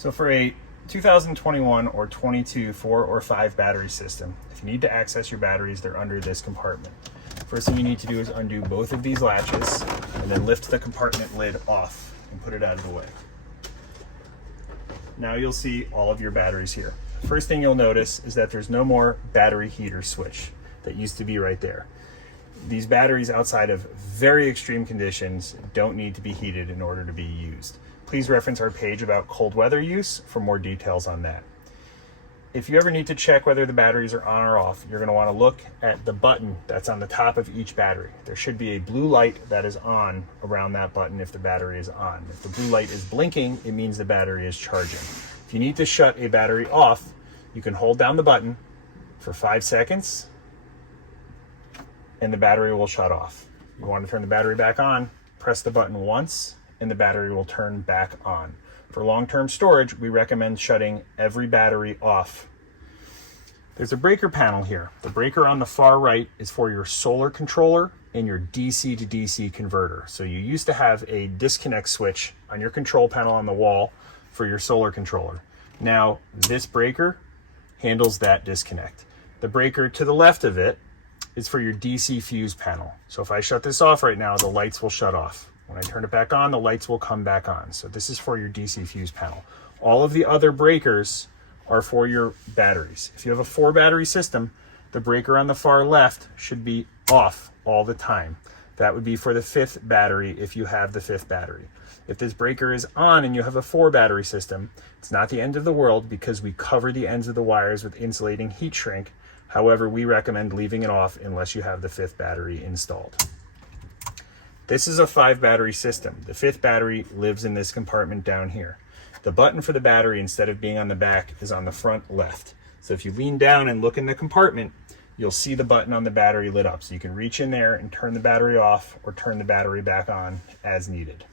So for a 2021 or 22 4 or 5 battery system, if you need to access your batteries, they're under this compartment. First thing you need to do is undo both of these latches and then lift the compartment lid off and put it out of the way. Now you'll see all of your batteries here. First thing you'll notice is that there's no more battery heater switch that used to be right there. These batteries, outside of very extreme conditions, don't need to be heated in order to be used. Please reference our page about cold weather use for more details on that. If you ever need to check whether the batteries are on or off, you're going to want to look at the button that's on the top of each battery. There should be a blue light that is on around that button if the battery is on. If the blue light is blinking, it means the battery is charging. If you need to shut a battery off, you can hold down the button for 5 seconds and the battery will shut off. You want to turn the battery back on, press the button once and the battery will turn back on. For long-term storage, we recommend shutting every battery off. There's a breaker panel here. The breaker on the far right is for your solar controller and your DC to DC converter. So you used to have a disconnect switch on your control panel on the wall for your solar controller. Now this breaker handles that disconnect. The breaker to the left of it is for your DC fuse panel. So if I shut this off right now, the lights will shut off. When I turn it back on, the lights will come back on. So this is for your DC fuse panel. All of the other breakers are for your batteries. If you have a 4 battery system, the breaker on the far left should be off all the time. That would be for the 5th battery if you have the 5th battery. If this breaker is on and you have a 4 battery system, it's not the end of the world because we cover the ends of the wires with insulating heat shrink. However, we recommend leaving it off unless you have the 5th battery installed. This is a 5 battery system. The 5th battery lives in this compartment down here. The button for the battery, instead of being on the back, is on the front left. So if you lean down and look in the compartment, you'll see the button on the battery lit up. So you can reach in there and turn the battery off or turn the battery back on as needed.